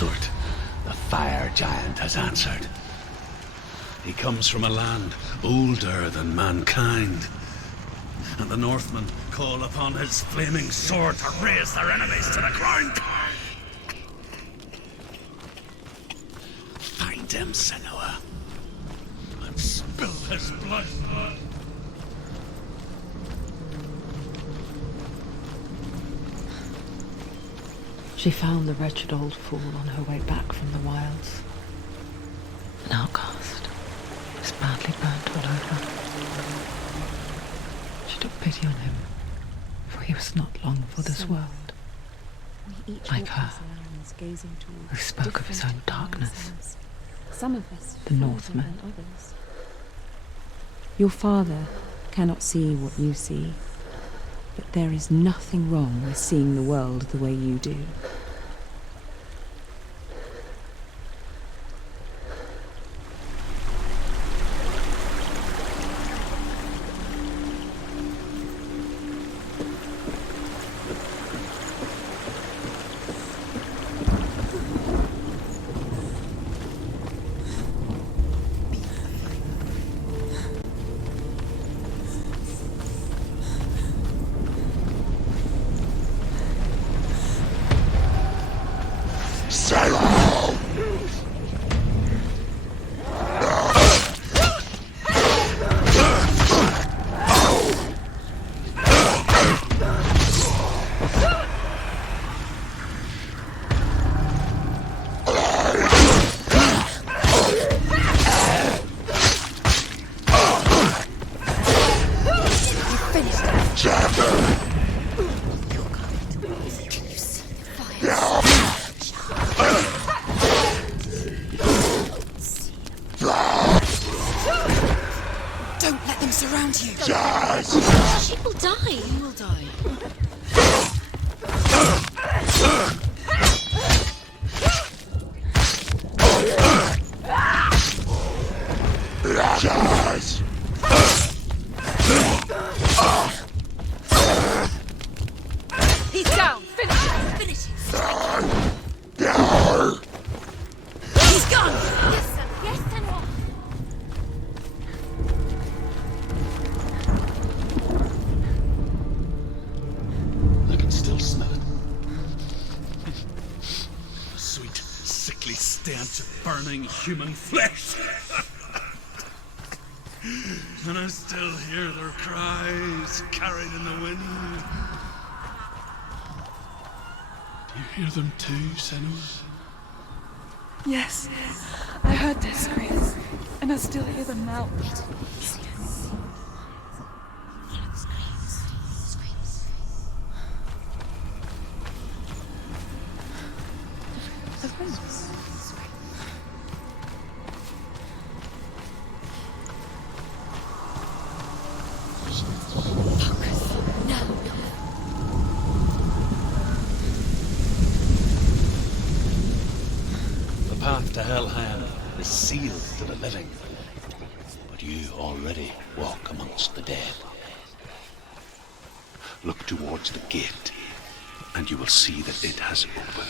Surtr, the fire giant, has answered. He comes from a land older than mankind, and the Northmen call upon his flaming sword to raise their enemies to the ground. Find him, Senua, and spill his blood. She found the wretched old fool on her way back from the wilds. An outcast, he was badly burnt all over. She took pity on him, for he was not long for this world. Like her, who spoke of his own darkness, Some of us the Northmen. others. Your father cannot see what you see, but there is nothing wrong with seeing the world the way you do. Don't let them surround you. She will die. You will die. He's down. Finish him. Finish him. He's gone. Yes, sir. Yes, Senua. I can still smell it. The sweet, sickly stench of burning human flesh. And I still hear their cries carried in the wind. Do you hear them too, Senua? Yes, I heard their screams, and I still hear them now. The path to Helheim is sealed to the living, but you already walk amongst the dead. Look towards the gate, and you will see that it has opened.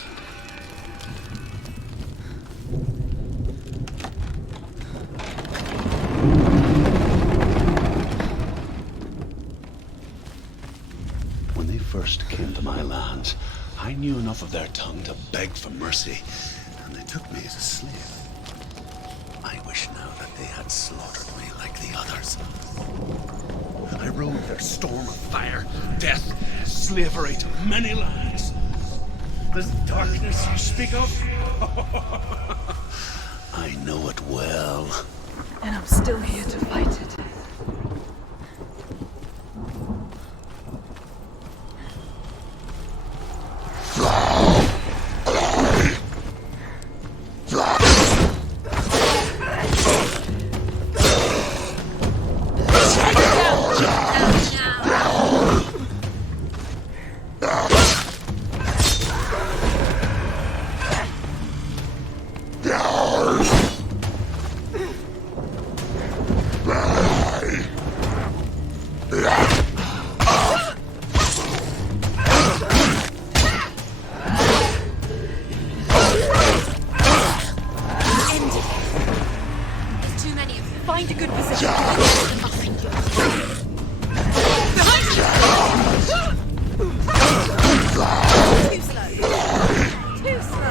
When they first came to my lands, I knew enough of their tongue to beg for mercy, and they took me as a slave. I wish now that they had slaughtered me like the others. I rode their storm of fire, death, slavery to many lands. This darkness you speak of, I know it well. And I'm still here to fight it. Ah! a good position. Behind you. Too slow. Too slow.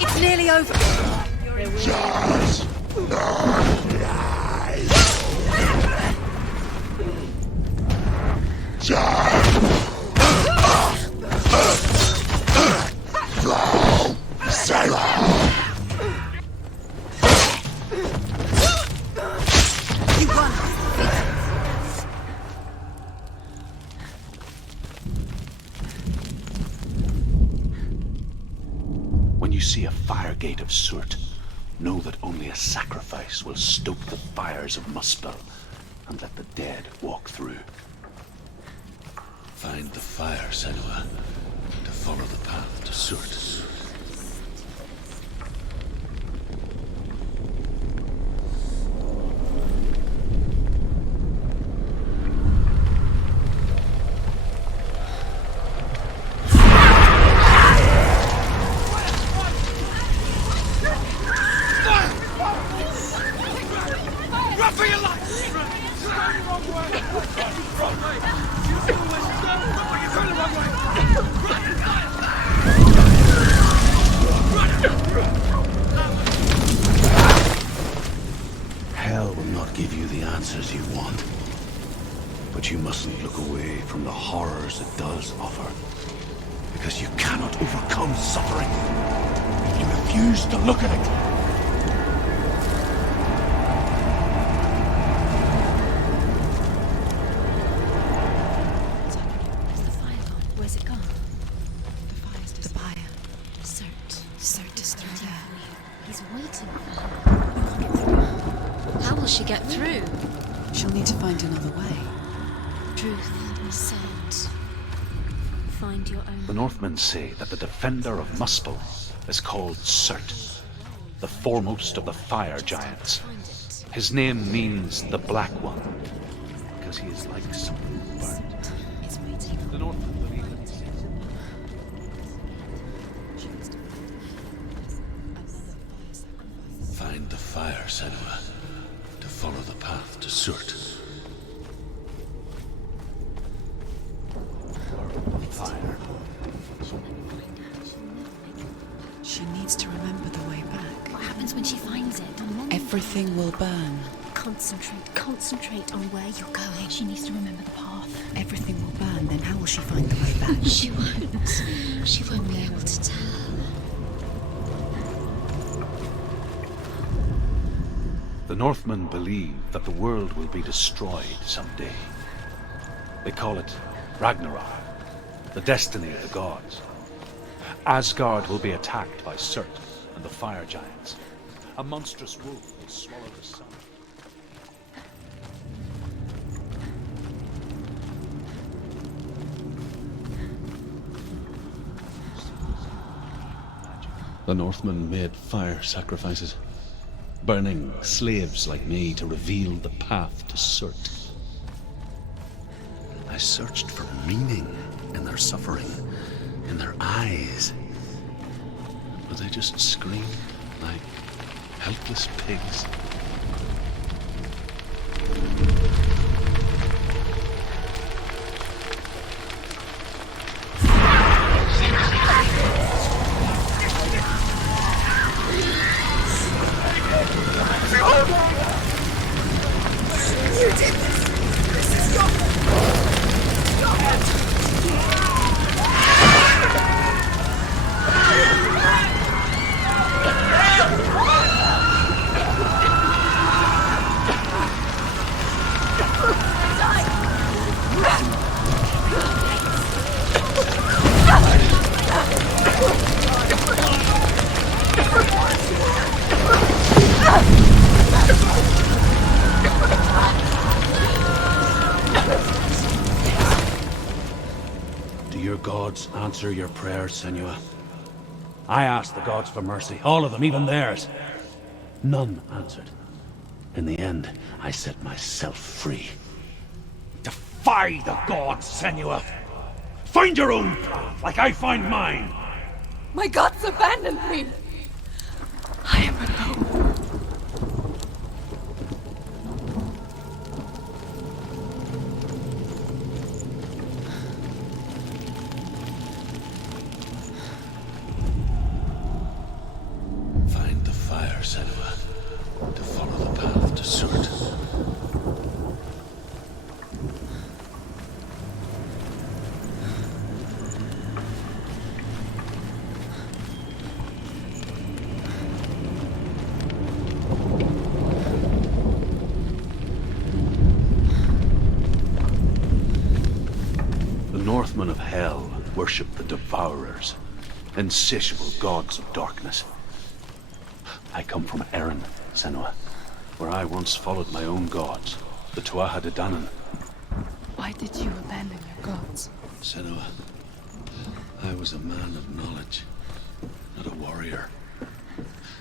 It's nearly over. You won. When you see a fire gate of Surtr, know that only a sacrifice will stoke the fires of Muspel and let the dead walk through. Find the fire, Senua, to follow the path to Surtr. Run for your life! You're going the wrong way! Wrong way! You know where she's going! No, you're going the wrong way! Hell will not give you the answers you want. But you mustn't look away from the horrors it does offer. Because you cannot overcome suffering if you refuse to look at it. Where's it gone? The buyer. Surtr is through there. He's waiting for her. How will she get through? She'll need to find another way. Truth is said. Find your own. The Northmen say that the defender of Muspel is called Surtr, the foremost of the fire giants. His name means the Black One, because he is like something burnt. Is waiting. The Northmen believe that he's Find the fire, Senua, to follow the path to Surtr. Fire. She needs to remember the way back. What happens when she finds it? Everything will burn. Concentrate on where you're going. She needs to remember the path. Everything will burn, then how will she find the way back? She won't. She won't be able to tell. The Northmen believe that the world will be destroyed someday. They call it Ragnarok, the destiny of the gods. Asgard will be attacked by Surtr and the fire giants. A monstrous wolf will swallow the sun. The Northmen made fire sacrifices, burning slaves like me to reveal the path to Surtr. I searched for meaning in their suffering, in their eyes. But they just screamed like helpless pigs. You did this! This is your fault! Stop it! Do your gods answer your prayers, Senua? I asked the gods for mercy, all of them, even theirs. None answered. In the end, I set myself free. Defy the gods, Senua. Find your own path, like I find mine. My gods abandoned me. I am alone. Find the fire, Senua, to follow the path to Surtr. The Northmen of Hell worship the Devourers, insatiable gods of darkness. I come from Erin, Senua, where I once followed my own gods, the Tuatha De Danann. Why did you abandon your gods? Senua, I was a man of knowledge, not a warrior.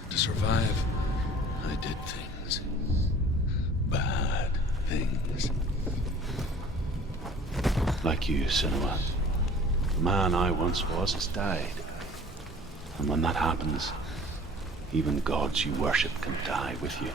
To survive, I did things. Bad things. Like you, Senua. The man I once was has died. And when that happens, even gods you worship can die with you.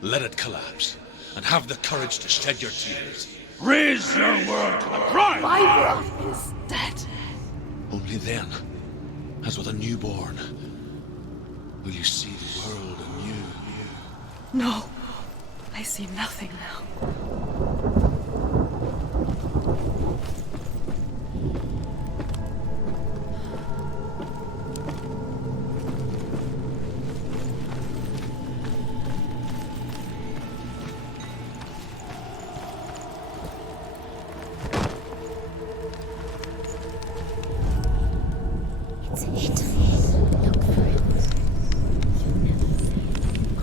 Let it collapse, and have the courage to shed your tears. Raise your world to the prime! My world is dead. Only then, as with a newborn, will you see the world anew. No, I see nothing now. It's hidden. Look for it.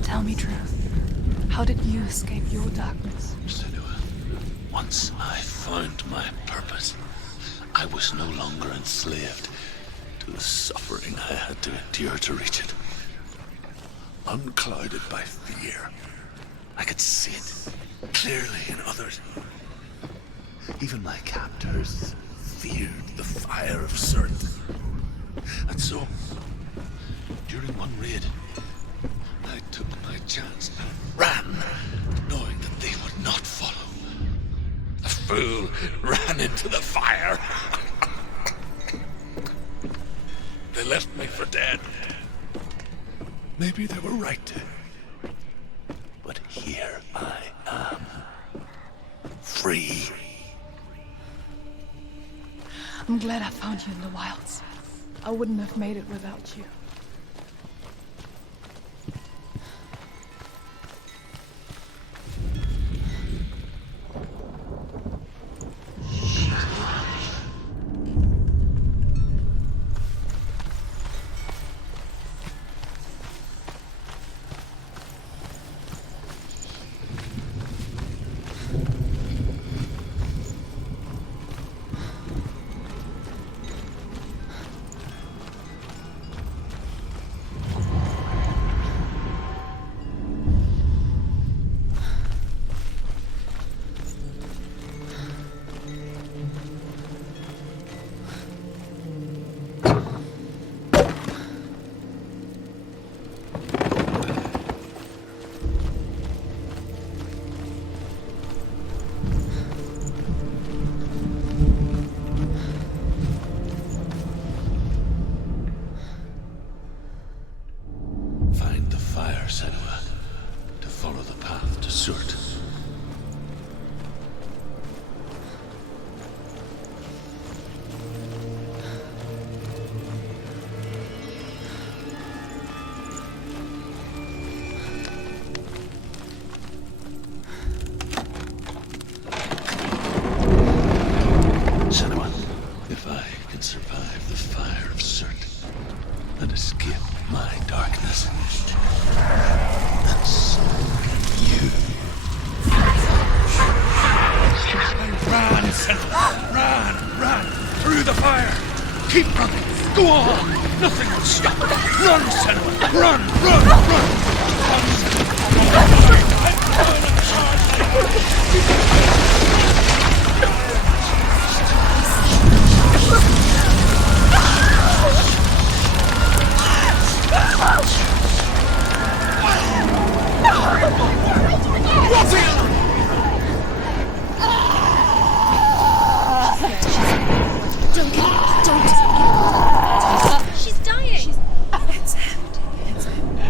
Tell me truth. How did you escape your darkness? Senua, once I found my purpose, I was no longer enslaved to the suffering I had to endure to reach it. Unclouded by fear, I could see it clearly in others. Even my captors feared the fire of Surtr. And so, during one raid, I took my chance and ran, knowing that they would not follow. The fool ran into the fire. They left me for dead. Maybe they were right to. But here I am. Free. I'm glad I found you in the wilds. I wouldn't have made it without you. Find the fire, Senua, to follow the path to Surtr. Senua, if I can survive the fire of Surtr and escape my darkness, then so can you. Run, Senua! Run! Through the fire! Keep running! Go on! Nothing will stop! Run, Senua! Run! She's dying. It's empty. It's empty.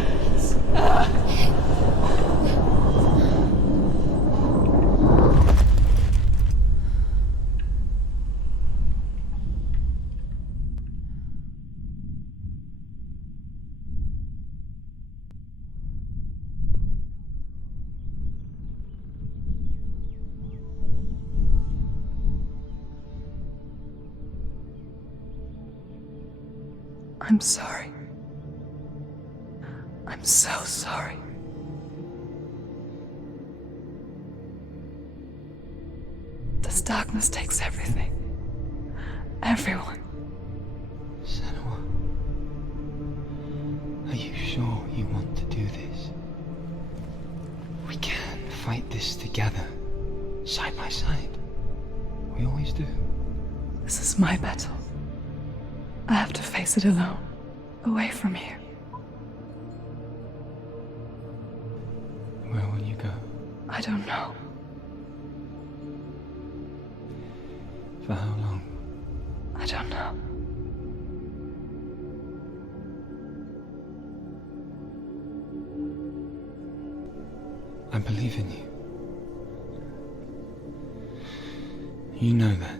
I'm sorry. I'm so sorry. This darkness takes everything. Everyone. Senua, are you sure you want to do this? We can fight this together, side by side. We always do. This is my battle. I have to face it alone, away from here. Where will you go? I don't know. For how long? I don't know. believe in you. You know that.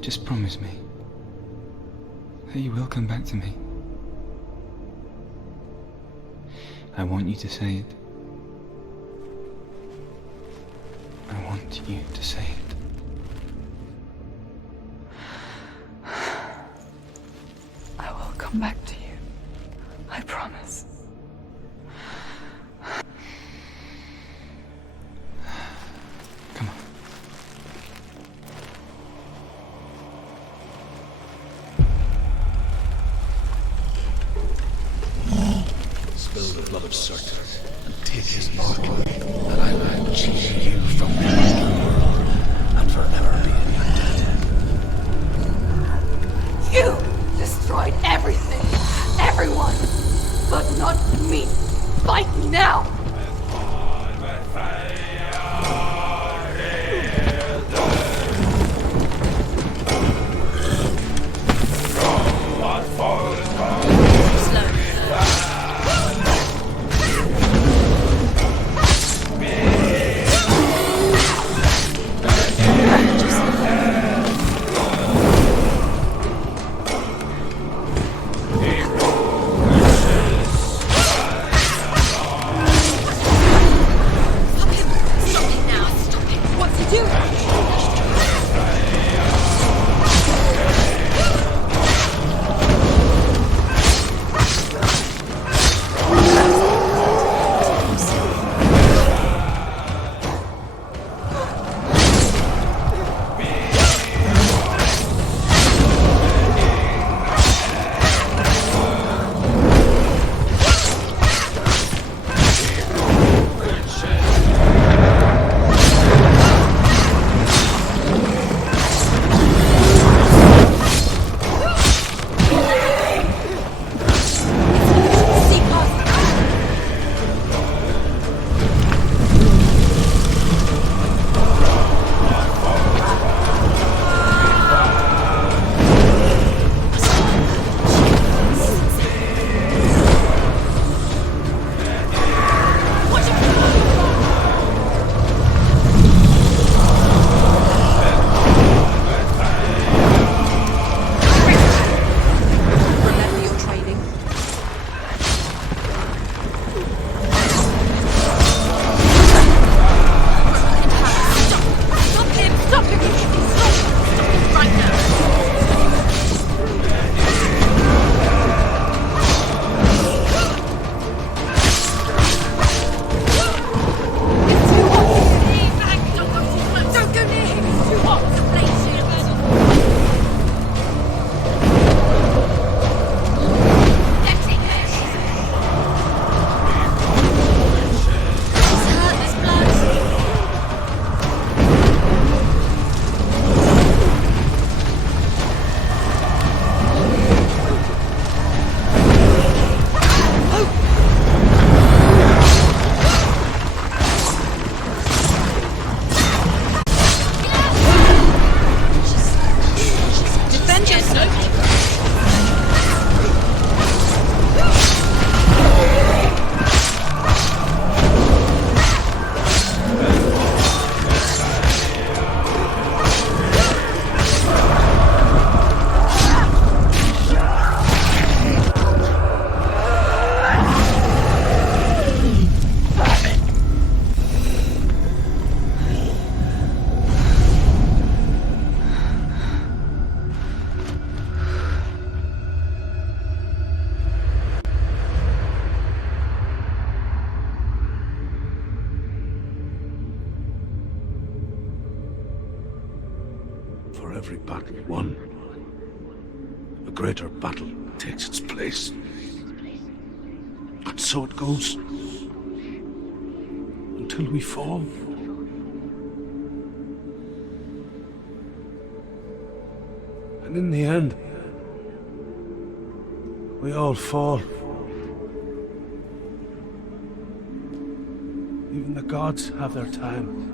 Just promise me that you will come back to me. I want you to say it. I want you to say it. I will come back to you. I promise. Come on. Spill the blood of Surtr and take his mark, and I will unsheath you from the mortal world and forever be in your debt. You destroyed everything, everyone, but not me. Fight now! For every battle won, a greater battle takes its place. And so it goes. Until we fall. And in the end, we all fall. Even the gods have their time.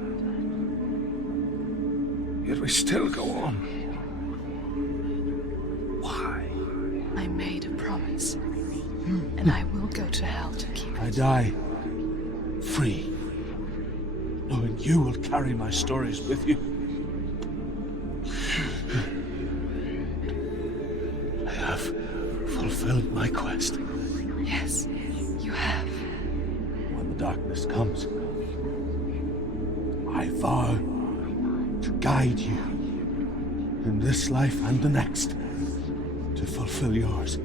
Yet we still go on. Why? I made a promise. is. And I will go to hell to keep it. I die free, knowing you will carry my stories with you. I have fulfilled my quest. Yes, you have. When the darkness comes, I vow to guide you in this life and the next to fulfill yours.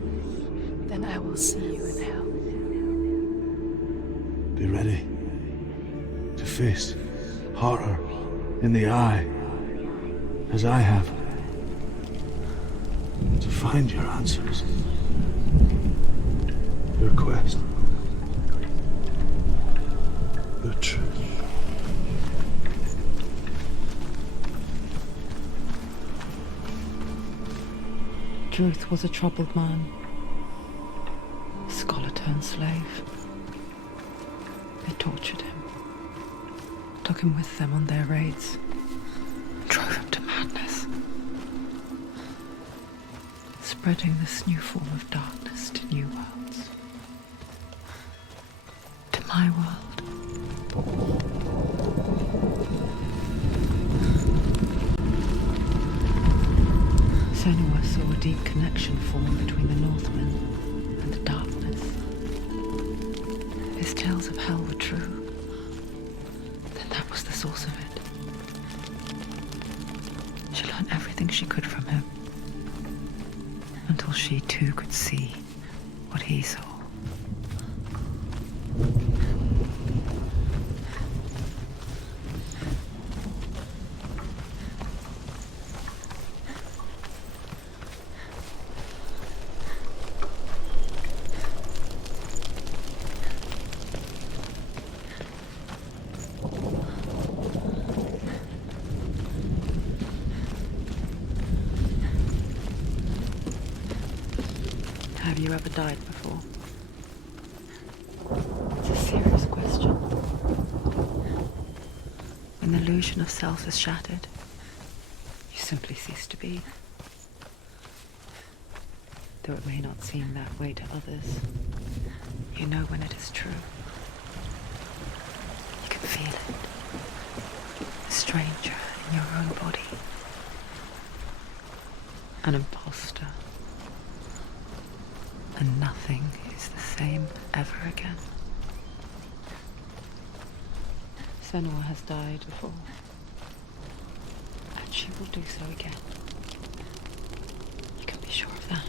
Then I will see you in hell. Be ready to face horror in the eye, as I have, to find your answers, your quest, the truth. Druth was a troubled man, scholar turned slave. They tortured him, took him with them on their raids, drove him to madness, spreading this new form of darkness to new worlds. To my world. Senua saw a deep connection form between the Northmen and the darkness. His tales of hell were true. Then that was the source of it. She learned everything she could from him, until she too could see what he saw. Have you ever died before? It's a serious question. When the illusion of self is shattered, you simply cease to be. Though it may not seem that way to others, you know when it is true. You can feel it. A stranger in your own body. An imposter. And nothing is the same ever again. Senua has died before, and she will do so again. You can be sure of that.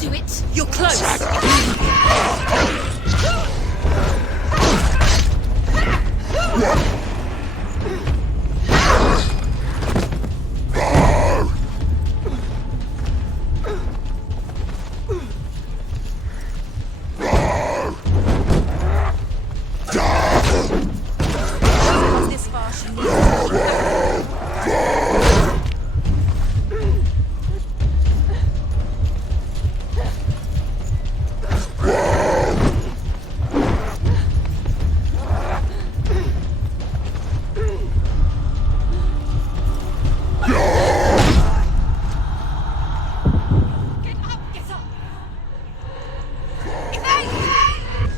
Do it. You're close. This far, she needs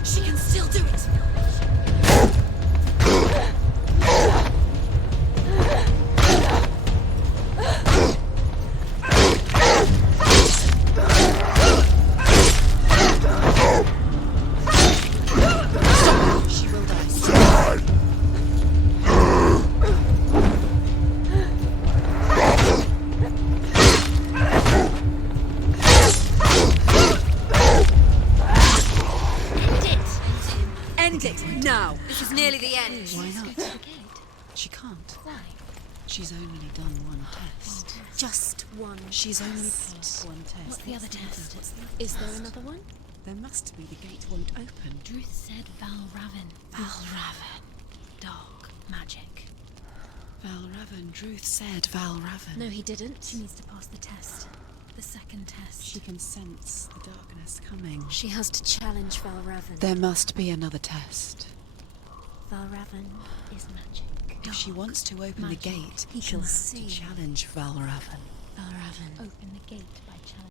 She can still do it. She will die. End it now. This is nearly the end. Why not? She can't. Why? She's only done one test. Just one. She's only passed one test. What's the other test? Is there another one? There must be. The gate won't open. Druth said Valravan. Valravan. Dog. Magic. Valravan. Druth said Valravan. No, he didn't. She needs to pass the test. The second test. She can sense the darkness coming. She has to challenge Valravan. There must be another test. Valravan is magic. If she wants to open Magic. the gate, He she'll can have see. to challenge Valravan. Valravan. Open the gate by challenging.